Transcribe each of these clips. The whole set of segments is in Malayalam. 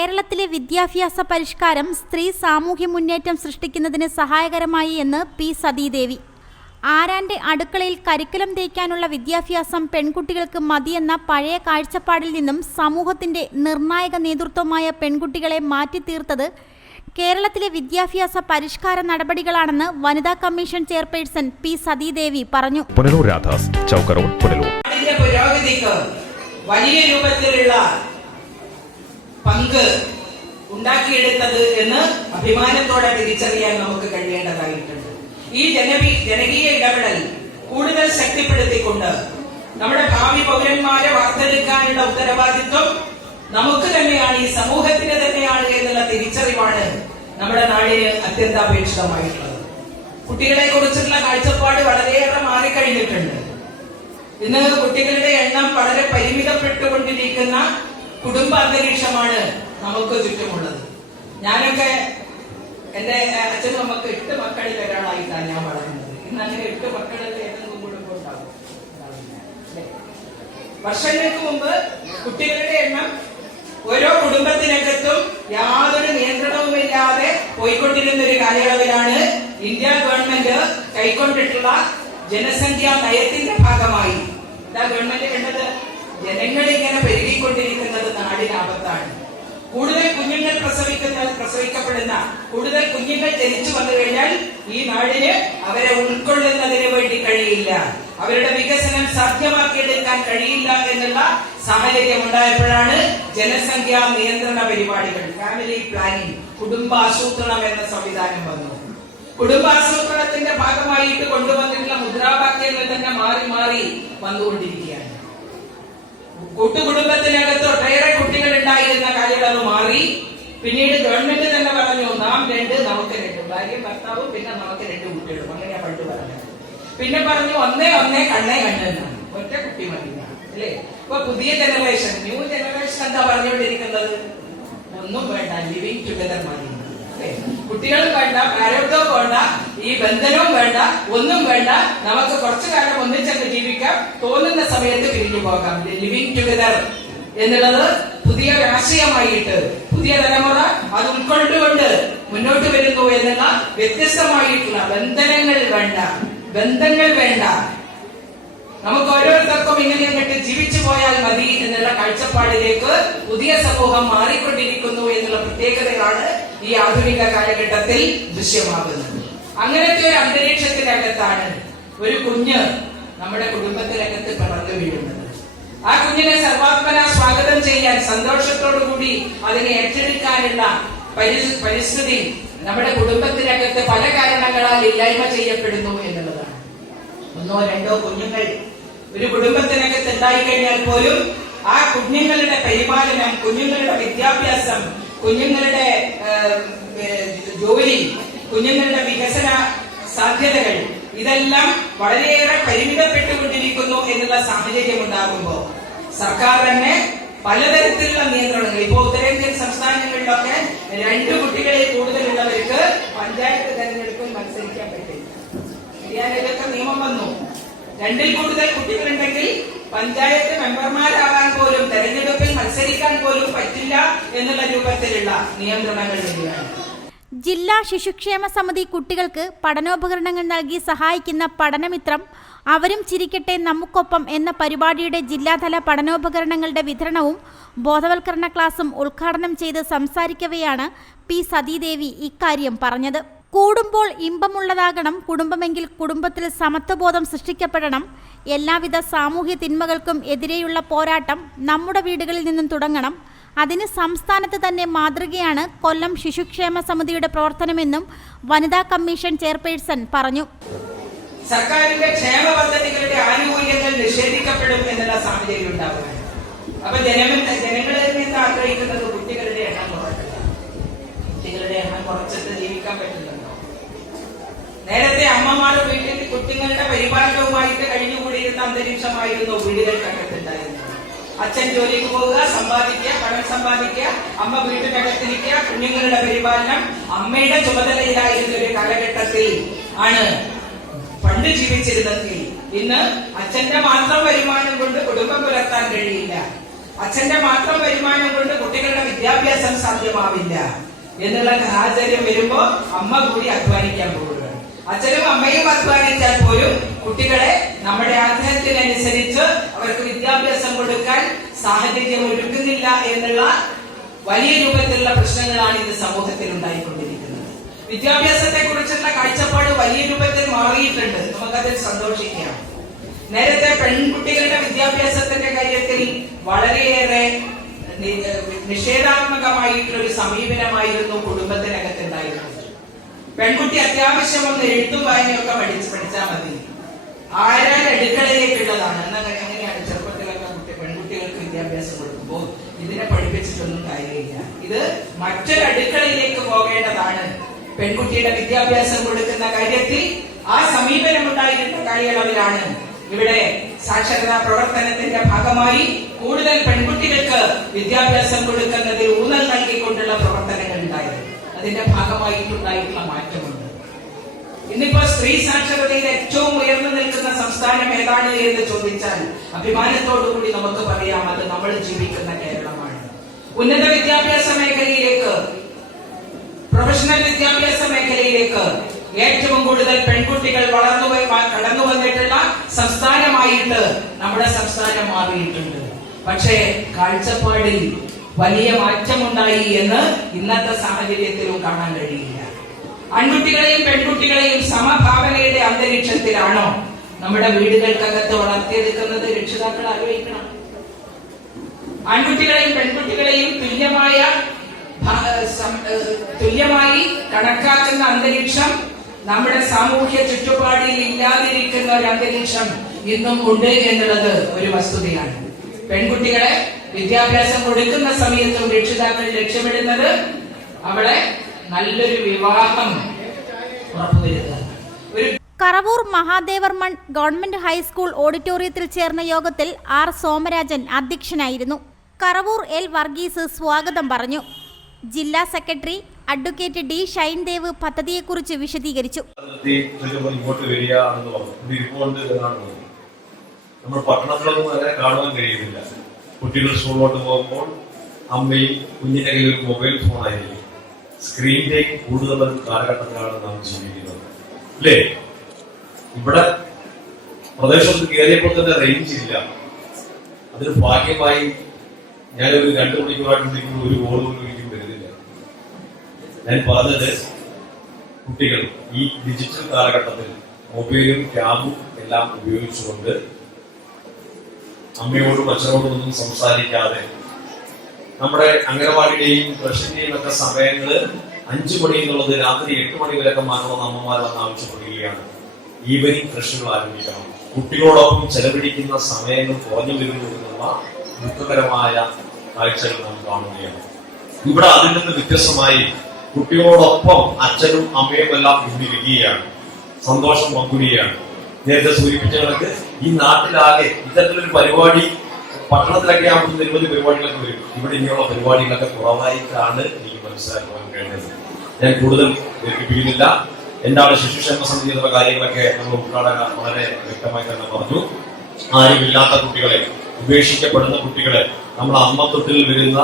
കേരളത്തിലെ വിദ്യാഭ്യാസ പരിഷ്കാരം സ്ത്രീ സാമൂഹ്യ മുന്നേറ്റം സൃഷ്ടിക്കുന്നതിന് സഹായകരമായി എന്ന് പി സതീദേവി. ആരാന്റെ അടുക്കളയിൽ കരിക്കുലം തേക്കാനുള്ള വിദ്യാഭ്യാസം പെൺകുട്ടികൾക്ക് മതിയെന്ന പഴയ കാഴ്ചപ്പാടിൽ നിന്നും സമൂഹത്തിന്റെ നിർണായക നേതൃത്വമായ പെൺകുട്ടികളെ മാറ്റിത്തീർത്തത് കേരളത്തിലെ വിദ്യാഭ്യാസ പരിഷ്കാര നടപടികളാണെന്ന് വനിതാ കമ്മീഷൻ ചെയർപേഴ്സൺ പി സതീദേവി പറഞ്ഞു. പുനലൂർ രാധാസ് ചൗക്കറോ പുനലൂർ. പുരോഗതിക്ക് വലിയ രൂപത്തിലുള്ള പങ്ക് ഉണ്ടാക്കിയെടുത്തത് എന്ന് അഭിമാനത്തോടെ തിരിച്ചറിയാൻ നമുക്ക് കഴിയേണ്ടതായിട്ടുണ്ട്. ഈ ജനപി ജനകീയ ഇടപെടൽ കൂടുതൽ ശക്തിപ്പെടുത്തിക്കൊണ്ട് നമ്മുടെ ഭാവി പൗരന്മാരെ വാർത്തെടുക്കാനുള്ള ഉത്തരവാദിത്വം നമുക്ക് തന്നെയാണ് ഈ സമൂഹത്തിന് തന്നെയാണ് എന്നുള്ള തിരിച്ചറിവാണ് നമ്മുടെ നാടിന് അത്യന്താപേക്ഷിതമായിട്ടുള്ളത്. കുട്ടികളെ കുറിച്ചുള്ള കാഴ്ചപ്പാട് വളരെയേറെ മാറിക്കഴിഞ്ഞിട്ടുണ്ട്. ഇന്ന് കുട്ടികളുടെ എണ്ണം വളരെ പരിമിതപ്പെട്ടുകൊണ്ടിരിക്കുന്ന കുടുംബ അന്തരീക്ഷമാണ് നമുക്ക് ചുറ്റുമുള്ളത്. ഞാനൊക്കെ എന്റെ അച്ഛനും നമുക്ക് എട്ട് മക്കളിൽ ഒരാളായിട്ടാണ് ഞാൻ വളർന്നത് ഇന്ന് അങ്ങനെ എട്ട് മക്കളിൽ ഏതെങ്കിലും കുടുംബം ഉണ്ടാവും. വർഷങ്ങൾക്ക് മുമ്പ് കുട്ടികളുടെ എണ്ണം ഓരോ കുടുംബത്തിനകത്തും യാതൊരു നിയന്ത്രണവുമില്ലാതെ പോയിക്കൊണ്ടിരുന്ന ഒരു കാലയളവിലാണ് ഇന്ത്യ ഗവൺമെന്റ് കൈക്കൊണ്ടിട്ടുള്ള ജനസംഖ്യാ നയത്തിന്റെ ഭാഗമായി. ഇതാ ഗവൺമെന്റ് കണ്ടത് ജനങ്ങൾ ഇങ്ങനെ പെരുകിക്കൊണ്ടിരിക്കുന്നത് നാടിനാപത്താണ് കൂടുതൽ കുഞ്ഞുങ്ങൾ പ്രസവിക്കുന്ന പ്രസവിക്കപ്പെടുന്ന കൂടുതൽ കുഞ്ഞുങ്ങൾ ജനിച്ചു വന്നു കഴിഞ്ഞാൽ ഈ നാടിന് അവരെ ഉൾക്കൊള്ളുന്നതിന് വേണ്ടി കഴിയില്ല. അവരുടെ വികസനം സാധ്യമാക്കിയെടുക്കാൻ കഴിയില്ല എന്നുള്ള സാഹചര്യം ഉണ്ടായപ്പോഴാണ് ജനസംഖ്യാ നിയന്ത്രണ പരിപാടികൾ ഫാമിലി പ്ലാനിംഗ് കുടുംബാസൂത്രണം എന്ന സംവിധാനം വന്നു കുടുംബാസൂത്രണത്തിന്റെ ഭാഗമായിട്ട് കൊണ്ടുവന്നിട്ടുള്ള മുദ്രാവാക്യങ്ങൾ തന്നെ മാറി മാറി വന്നുകൊണ്ടിരിക്കുകയാണ്. കൂട്ടുകുടുംബത്തിനകത്ത് ഒട്ടേറെ കുട്ടികൾ ഉണ്ടായിരുന്ന കാലയളവ് മാറി. പിന്നീട് ഗവൺമെന്റ് തന്നെ പറഞ്ഞു നാം രണ്ട് നമുക്ക് രണ്ട്. ഭാര്യയും ഭർത്താവും പിന്നെ നമുക്ക് രണ്ട് കുട്ടികളും. അങ്ങനെ പണ്ട് പറഞ്ഞത്. പിന്നെ പറഞ്ഞു ഒന്നേ ഒന്നേ കണ്ണേ കണ്ണെന്നാണ്. ഒറ്റ കുട്ടി മതി. അല്ലേ? ഇപ്പൊ പുതിയ ജനറേഷൻ ന്യൂ ജനറേഷൻ എന്താ പറഞ്ഞുകൊണ്ടിരിക്കുന്നത്? ഒന്നും വേണ്ട ലിവിങ് ടുഗദർ മതി. അല്ലേ? കുട്ടികളും വേണ്ട പ്രാരബ്ധവും വേണ്ട ഈ ബന്ധനവും വേണ്ട ഒന്നും വേണ്ട. നമുക്ക് കുറച്ചു കാലം ഒന്നിച്ചൊക്കെ ജീവിക്കാം. തോന്നുന്ന സമയത്ത് പിരിഞ്ഞു പോകാം. ലിവിങ് ടുഗദർ എന്നുള്ളത് പുതിയ രാഷ്ട്രീയമായിട്ട് പുതിയ തലമുറ അത് ഉൾക്കൊണ്ടുകൊണ്ട് മുന്നോട്ട് വരുന്നു എന്നുള്ള വ്യത്യസ്തമായിട്ടുള്ള ബന്ധനങ്ങൾ വേണ്ട ബന്ധങ്ങൾ വേണ്ട. നമുക്ക് ഓരോരുത്തർക്കും ഇങ്ങനെ അങ്ങോട്ട് ജീവിച്ചു പോയാൽ മതി എന്നുള്ള കാഴ്ചപ്പാടിലേക്ക് പുതിയ സമൂഹം മാറിക്കൊണ്ടിരിക്കുന്നു എന്നുള്ള പ്രത്യേകതയാണ് ഈ ആധുനിക കാലഘട്ടത്തിൽ ദൃശ്യമാകുന്നത്. അങ്ങനത്തെ ഒരു അന്തരീക്ഷത്തിനകത്താണ് ഒരു കുഞ്ഞ് നമ്മുടെ കുടുംബത്തിനകത്ത് പിറന്നു വീഴുന്നത്. ആ കുഞ്ഞിനെ സർവാത്മന സ്വാഗതം ചെയ്യാൻ സന്തോഷത്തോടു കൂടി അതിനെ ഏറ്റെടുക്കാനുള്ള പരിസ്ഥിതി നമ്മുടെ കുടുംബത്തിനകത്ത് പല കാരണങ്ങളാൽ ഇല്ലായ്മ ചെയ്യപ്പെടുന്നു എന്നുള്ളതാണ്. ഒന്നോ രണ്ടോ കുഞ്ഞുങ്ങൾ ഒരു കുടുംബത്തിനകത്ത് ഉണ്ടായിക്കഴിഞ്ഞാൽ പോലും ആ കുഞ്ഞുങ്ങളുടെ പരിപാലനം കുഞ്ഞുങ്ങളുടെ വിദ്യാഭ്യാസം കുഞ്ഞുങ്ങളുടെ ജോലി കുഞ്ഞുങ്ങളുടെ വികസന സാധ്യതകൾ ഇതെല്ലാം വളരെയേറെ പരിമിതപ്പെട്ടുകൊണ്ടിരിക്കുന്നു എന്നുള്ള സാഹചര്യം ഉണ്ടാകുമ്പോൾ സർക്കാർ തന്നെ പലതരത്തിലുള്ള നിയന്ത്രണങ്ങൾ ഇപ്പോൾ ഉത്തരേന്ത്യൻ സംസ്ഥാനങ്ങളിലൊക്കെ രണ്ട് കുട്ടികളിൽ കൂടുതലുള്ളവർക്ക് പഞ്ചായത്ത് തെരഞ്ഞെടുപ്പിൽ മത്സരിക്കാൻ പറ്റില്ല ഇതൊക്കെ നിയമം വന്നു. രണ്ടിൽ കൂടുതൽ കുട്ടികളുണ്ടെങ്കിൽ പഞ്ചായത്ത് മെമ്പർമാരാകാൻ പോലും തെരഞ്ഞെടുപ്പിൽ മത്സരിക്കാൻ പോലും പറ്റില്ല എന്നുള്ള രൂപത്തിലുള്ള നിയന്ത്രണങ്ങൾ വരികയാണ് ജില്ലാ ശിശുക്ഷേമ സമിതി കുട്ടികൾക്ക് പഠനോപകരണങ്ങൾ നൽകി സഹായിക്കുന്ന പഠനമിത്രം അവരും ചിരിക്കട്ടെ നമുക്കൊപ്പം എന്ന പരിപാടിയുടെ ജില്ലാതല പഠനോപകരണങ്ങളുടെ വിതരണവും ബോധവൽക്കരണ ക്ലാസും ഉദ്ഘാടനം ചെയ്ത് സംസാരിക്കവെയാണ് പി സതീദേവി ഇക്കാര്യം പറഞ്ഞത്. കൂടുമ്പോൾ ഇമ്പമുള്ളതാകണം കുടുംബമെങ്കിൽ കുടുംബത്തിൽ സമത്വബോധം സൃഷ്ടിക്കപ്പെടണം എല്ലാവിധ സാമൂഹ്യ തിന്മകൾക്കും എതിരെയുള്ള പോരാട്ടം നമ്മുടെ വീടുകളിൽ നിന്നും തുടങ്ങണം. അതിന് സംസ്ഥാനത്ത് തന്നെ മാതൃകയാണ് കൊല്ലം ശിശുക്ഷേമ സമിതിയുടെ പ്രവർത്തനമെന്നും വനിതാ കമ്മീഷൻ ചെയർപേഴ്സൺ പറഞ്ഞു. സർക്കാരിന്റെ ക്ഷേമ പദ്ധതികളുടെ ആനുകൂല്യങ്ങൾ നിഷേധിക്കപ്പെടും എന്നുള്ള സാഹചര്യം ഉണ്ടാവുക അപ്പൊ ജനങ്ങൾ ജനങ്ങളിൽ നിന്ന് ആഗ്രഹിക്കുന്നത് കുട്ടികളുടെ എണ്ണം കുട്ടികളുടെ എണ്ണം കുറച്ചിട്ട് ജീവിക്കാൻ പറ്റുന്നുണ്ടോ. നേരത്തെ അമ്മമാരുടെ വീട്ടിൽ കുട്ടികളുടെ പരിപാലനവുമായിട്ട് കഴിഞ്ഞുകൂടിയിരുന്ന അന്തരീക്ഷമായിരുന്നു വീടുകൾക്കകത്തുണ്ടായിരുന്നത് അച്ഛൻ ജോലിക്ക് പോവുക സമ്പാദിക്കുക പണം സമ്പാദിക്കുക അമ്മ വീട്ടിനകത്തിരിക്കുക കുഞ്ഞുങ്ങളുടെ പരിപാലനം അമ്മയുടെ ചുമതലയിലായിരുന്ന ഒരു കാലഘട്ടത്തിൽ ആണ് പണ്ട് ജീവിച്ചിരുന്നെങ്കിൽ ഇന്ന് അച്ഛന്റെ മാത്രം വരുമാനം കൊണ്ട് കുടുംബം പുലർത്താൻ കഴിയില്ല. അച്ഛന്റെ മാത്രം വരുമാനം കൊണ്ട് കുട്ടികളുടെ വിദ്യാഭ്യാസം സാധ്യമാവില്ല. എന്നുള്ള സാഹചര്യം വരുമ്പോ അമ്മ കൂടി അധ്വാനിക്കാൻ പോവുകയാണ്. അച്ഛനും അമ്മയും അധ്വാനിച്ചാൽ പോലും കുട്ടികളെ നമ്മുടെ ആഗ്രഹത്തിനനുസരിച്ച് അവർക്ക് വിദ്യാഭ്യാസം കൊടുക്കാൻ സാഹചര്യം ഒരുക്കുന്നില്ല എന്നുള്ള വലിയ രൂപത്തിലുള്ള പ്രശ്നങ്ങളാണ് ഇന്ന് സമൂഹത്തിൽ ഉണ്ടായിക്കൊണ്ടിരിക്കുന്നത്. വിദ്യാഭ്യാസത്തെ കുറിച്ചുള്ള കാഴ്ചപ്പാട് വലിയ രൂപത്തിൽ മാറിയിട്ടുണ്ട്. നമുക്കതിൽ സന്തോഷിക്കാം. നേരത്തെ പെൺകുട്ടികളുടെ വിദ്യാഭ്യാസത്തിന്റെ കാര്യത്തിൽ വളരെയേറെ നിഷേധാത്മകമായിട്ടുള്ള ഒരു സമീപനമായിരുന്നു കുടുംബത്തിനകത്തുണ്ടായിരുന്നത്. പെൺകുട്ടി അത്യാവശ്യം ഒന്ന് എഴുത്തും വായനയൊക്കെ പഠിച്ച് പഠിച്ചാൽ മതി. ആരാൽ അടുക്കളയിലേക്കുള്ളതാണ്? എന്നങ്ങനെ അങ്ങനെയാണ് ചെറുപ്പത്തിലൊക്കെ കുട്ടി പെൺകുട്ടികൾക്ക് വിദ്യാഭ്യാസം കൊടുക്കുമ്പോൾ ഇതിനെ പഠിപ്പിച്ചിട്ടൊന്നും കാര്യമില്ല. ഇത് മറ്റൊരു അടുക്കളയിലേക്ക് പോകേണ്ടതാണ്. പെൺകുട്ടിയുടെ വിദ്യാഭ്യാസം കൊടുക്കുന്ന കാര്യത്തിൽ ആ സമീപനം ഉണ്ടായിരുന്ന കാലയളവിലാണ് ഇവിടെ സാക്ഷരതാ പ്രവർത്തനത്തിന്റെ ഭാഗമായി കൂടുതൽ പെൺകുട്ടികൾക്ക് വിദ്യാഭ്യാസം കൊടുക്കുന്നതിൽ ഊന്നൽ നൽകിക്കൊണ്ടുള്ള അതിന്റെ ഭാഗമായിട്ടുണ്ടായിട്ടുള്ള മാറ്റമുണ്ട്. ഇന്നിപ്പോ സ്ത്രീ സാക്ഷരതയിൽ ഏറ്റവും ഉയർന്നു നിൽക്കുന്ന സംസ്ഥാനം ഏതാണ് എന്ന് ചോദിച്ചാൽ അഭിമാനത്തോടുകൂടി നമുക്ക് പറയാം അത് നമ്മൾ ജീവിക്കുന്ന കേരളമാണ്. ഉന്നത വിദ്യാഭ്യാസ മേഖലയിലേക്ക് പ്രൊഫഷണൽ വിദ്യാഭ്യാസ മേഖലയിലേക്ക് ഏറ്റവും കൂടുതൽ പെൺകുട്ടികൾ വളർന്നു കടന്നു വന്നിട്ടുള്ള സംസ്ഥാനമായിട്ട് നമ്മുടെ സംസ്ഥാനം മാറിയിട്ടുണ്ട്. പക്ഷേ കാഴ്ചപ്പാടിൽ വലിയ മാറ്റമുണ്ടായി എന്ന് ഇന്നത്തെ സാഹചര്യത്തിലും കാണാൻ കഴിയില്ല. ആൺകുട്ടികളെയും പെൺകുട്ടികളെയും സമഭാവനയുടെ അന്തരീക്ഷത്തിലാണോ നമ്മുടെ വീടുകൾക്കകത്ത് വളർത്തിയെടുക്കുന്നത്? രക്ഷിതാക്കൾ ആലോചിക്കണം ആൺകുട്ടികളെയും പെൺകുട്ടികളെയും തുല്യമായ തുല്യമായി കണക്കാക്കുന്ന അന്തരീക്ഷം നമ്മുടെ സാമൂഹ്യ ചുറ്റുപാടിൽ ഇല്ലാതിരിക്കുന്ന ഒരു അന്തരീക്ഷം ഇന്നും ഉണ്ട് എന്നുള്ളത് ഒരു വസ്തുതയാണ്. പെൺകുട്ടികളെ വിദ്യാഭ്യാസം കൊടുക്കുന്ന സമയത്തും രക്ഷിതാക്കൾ ലക്ഷ്യമിടുന്നത് അവിടെ നല്ലൊരു വിവാഹം ഉറപ്പുവരുത്തുക. ഒരു കറവൂർ മഹാദേവർമൺ ഗവൺമെന്റ് ഹൈസ്കൂൾ ഓഡിറ്റോറിയത്തിൽ ചേർന്ന യോഗത്തിൽ ആർ സോമരാജൻ അധ്യക്ഷനായിരുന്നു. കറവൂർ എൽ വർഗീസ് സ്വാഗതം പറഞ്ഞു. ജില്ലാ സെക്രട്ടറി അഡ്വക്കേറ്റ് ഡി ഷൈൻദേവ് പദ്ധതിയെക്കുറിച്ച് വിശദീകരിച്ചു. നമ്മൾ അങ്ങനെ കാണുവാൻ കഴിയുന്നില്ല. കുട്ടികൾ സ്കൂളിലോട്ട് പോകുമ്പോൾ അമ്മയും കുഞ്ഞിന്റെ കയ്യിൽ ഒരു മൊബൈൽ ഫോൺ ആയിരിക്കും. സ്ക്രീൻ ടൈം കൂടുതലും കാലഘട്ടത്തിലാണ് നാം ജീവിക്കുന്നത്. അല്ലേ? ഇവിടെ പ്രദേശത്ത് കയറിയപ്പോൾ തന്നെ റേഞ്ച് ഇല്ല. അതിന് ഭാഗ്യമായി ഞാനൊരു രണ്ടു മണിക്കൂറായിട്ട് വിളിക്കുമ്പോൾ ഒരു കോൾ പോലും വരുന്നില്ല. ഞാൻ പറഞ്ഞത് കുട്ടികൾ ഈ ഡിജിറ്റൽ കാലഘട്ടത്തിൽ മൊബൈലും ക്യാബും എല്ലാം ഉപയോഗിച്ചുകൊണ്ട് അമ്മയോടും അച്ഛനോടും ഒന്നും സംസാരിക്കാതെ നമ്മുടെ അംഗനവാടിയുടെയും പ്രശ്നയും ഒക്കെ സമയങ്ങൾ അഞ്ചു മണി എന്നുള്ളത് രാത്രി എട്ട് മണി വരെയൊക്കെ മാറ്റണമെന്ന് അമ്മമാർ വന്ന് ആവശ്യപ്പെടുകയാണ്. ഈവനിങ് പ്രശ്നങ്ങൾ ആരംഭിക്കണം. കുട്ടികളോടൊപ്പം ചെലവഴിക്കുന്ന സമയങ്ങൾ കുറഞ്ഞു വരുന്നു എന്നുള്ള ദുഃഖകരമായ കാഴ്ചകൾ നാം കാണുകയാണ്. ഇവിടെ അതിൽ നിന്ന് വ്യത്യസ്തമായി കുട്ടികളോടൊപ്പം അച്ഛനും അമ്മയും എല്ലാം ഇന്നിരിക്കുകയാണ് സന്തോഷം പങ്കുകയാണ് നേരത്തെ സൂചിപ്പിച്ച കണക്ക് ഈ നാട്ടിലാകെ ഇത്തരത്തിലൊരു പരിപാടി പട്ടണത്തിലൊക്കെ ആവുമ്പോൾ നിരവധി പരിപാടികളൊക്കെ വരും. ഇവിടെ ഇങ്ങനെയുള്ള പരിപാടികളൊക്കെ കുറവായിട്ടാണ് എനിക്ക് മനസ്സിലാക്കാൻ കഴിയുന്നത് ഞാൻ കൂടുതൽ ദീർഘിപ്പിക്കുന്നില്ല. എന്താണ് ശിശുക്ഷേമ സമിതി എന്നുള്ള കാര്യങ്ങളൊക്കെ നമ്മൾ ഉദ്ഘാടകർ വളരെ വ്യക്തമായി തന്നെ പറഞ്ഞു. ആരുമില്ലാത്ത കുട്ടികളെ ഉപേക്ഷിക്കപ്പെടുന്ന കുട്ടികളെ. നമ്മൾ അമ്മത്വത്തിൽ വരുന്ന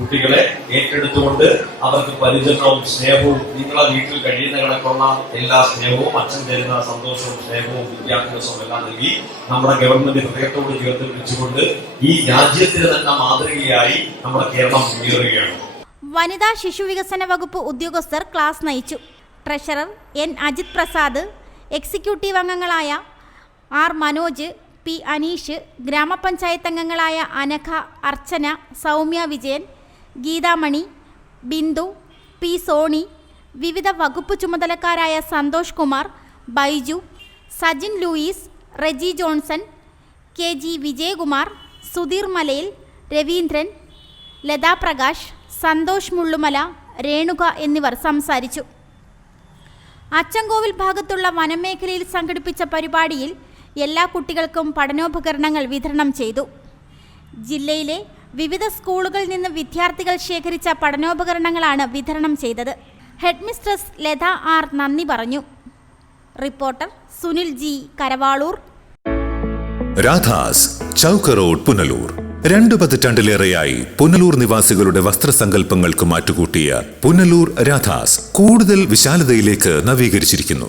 കുട്ടികളെ ഏറ്റെടുത്തുകൊണ്ട് അവർക്ക് പരിചരണവും സ്നേഹവും നിങ്ങളെ വീട്ടിൽ കഴിയുന്ന കണക്കുള്ള എല്ലാ സ്നേഹവും അച്ഛൻ തരുന്ന സന്തോഷവും സ്നേഹവും വിദ്യാഭ്യാസവും എല്ലാം നൽകി നമ്മുടെ ഗവൺമെന്റ് ഹൃദയത്തോട് ചേർത്ത് പിടിച്ചുകൊണ്ട് ഈ രാജ്യത്തിന് തന്നെ മാതൃകയായി നമ്മുടെ കേരളം മുന്നേറുകയാണ്. വനിതാ ശിശു വികസന വകുപ്പ് ഉദ്യോഗസ്ഥർ ക്ലാസ് നയിച്ചു. Treasurer N. Ajith Prasad executive അംഗങ്ങളായ ആർ. മനോജ് പി അനീഷ് ഗ്രാമപഞ്ചായത്ത് അംഗങ്ങളായ അനഘ അർച്ചന സൗമ്യ വിജയൻ ഗീതാമണി ബിന്ദു പി സോണി വിവിധ വകുപ്പ് ചുമതലക്കാരായ Santhosh Kumar Baiju Sajin Louis Reji Johnson K G Vijayakumar Sudheer Malayil Raveendran Latha Prakash Santhosh Mullumala Renuka എന്നിവർ സംസാരിച്ചു. അച്ചൻകോവിൽ ഭാഗത്തുള്ള വനമേഖലയിൽ സംഘടിപ്പിച്ച പരിപാടിയിൽ എല്ലാ കുട്ടികൾക്കും പഠനോപകരണങ്ങൾ വിതരണം ചെയ്തു. ജില്ലയിലെ വിവിധ സ്കൂളുകളിൽ നിന്ന് വിദ്യാർത്ഥികൾ ശേഖരിച്ച പഠനോപകരണങ്ങളാണ് വിതരണം ചെയ്തത്. ഹെഡ്മിസ്ട്രസ് ലത ആർ നന്ദി പറഞ്ഞു. Reporter Sunil G Karavalur. Radhas Chowk road Punalur. രണ്ടു പതിറ്റാണ്ടിലേറെയായി പുനലൂർ നിവാസികളുടെ വസ്ത്രസങ്കല്പങ്ങൾക്ക് മാറ്റുകൂട്ടിയ പുനലൂർ രാധാസ് കൂടുതൽ വിശാലതയിലേക്ക് നവീകരിച്ചിരിക്കുന്നു.